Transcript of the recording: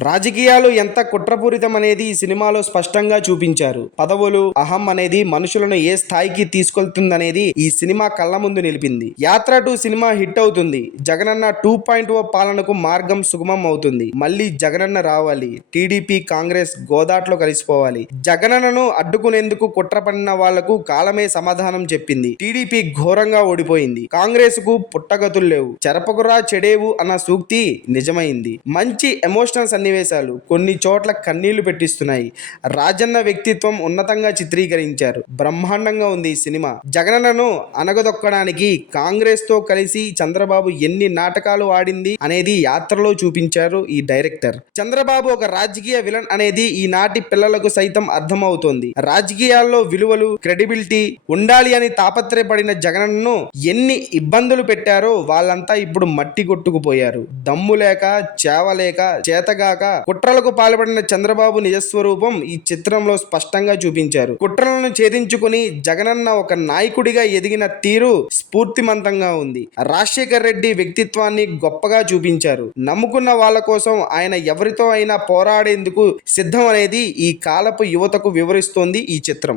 రాజకీయాలు ఎంత కుట్రపూరితం అనేది ఈ సినిమాలో స్పష్టంగా చూపించారు. పదవులు అహం అనేది మనుషులను ఏ స్థాయికి తీసుకెళ్తుందనేది ఈ సినిమా కళ్ళ ముందు నిలిపింది. యాత్ర టూ సినిమా హిట్ అవుతుంది. జగనన్న టూ పాయింట్ ఓ పాలనకు మార్గం సుగమం అవుతుంది. మళ్ళీ జగనన్న రావాలి. టీడీపీ కాంగ్రెస్ గోదాట్లో కలిసిపోవాలి. జగనన్నను అడ్డుకునేందుకు కుట్ర పడిన వాళ్ళకు కాలమే సమాధానం చెప్పింది. టీడీపీ ఘోరంగా ఓడిపోయింది. కాంగ్రెస్కు పుట్టగతులు లేవు. చెరపకురా చెడేవు అన్న సూక్తి నిజమైంది. మంచి ఎమోషనల్ సన్నివేశాలు కొన్ని చోట్ల కన్నీళ్ళు పెట్టిస్తున్నాయి. రాజన్న వ్యక్తిత్వం ఉన్నతంగా చిత్రీకరించారు. బ్రహ్మాండంగా ఉంది ఈ సినిమా. జగనన్నను అనగదొక్కడానికి కాంగ్రెస్తో కలిసి చంద్రబాబు ఎన్ని నాటకాలు ఆడింది అనేది యాత్రలో చూపించారు ఈ డైరెక్టర్. చంద్రబాబు ఒక రాజకీయ విలన్ అనేది ఈనాటి పిల్లలకు సైతం అర్థమవుతోంది. రాజకీయాల్లో విలువలు క్రెడిబిలిటీ ఉండాలి అని తాపత్రయపడిన జగనన్ను ఎన్ని ఇబ్బందులు పెట్టారో వాళ్ళంతా ఇప్పుడు మట్టి కొట్టుకుపోయారు. దమ్ము లేక చేవలేక కాక కుట్రలకు పాల్పడిన చంద్రబాబు నిజస్వరూపం ఈ చిత్రంలో స్పష్టంగా చూపించారు. కుట్రలను ఛేదించుకుని జగనన్న ఒక నాయకుడిగా ఎదిగిన తీరు స్ఫూర్తిమంతంగా ఉంది. రాజశేఖర్ రెడ్డి వ్యక్తిత్వాన్ని గొప్పగా చూపించారు. నమ్ముకున్న వాళ్ళ కోసం ఆయన ఎవరితో అయినా పోరాడేందుకు సిద్ధం అనేది ఈ కాలపు యువతకు వివరిస్తోంది ఈ చిత్రం.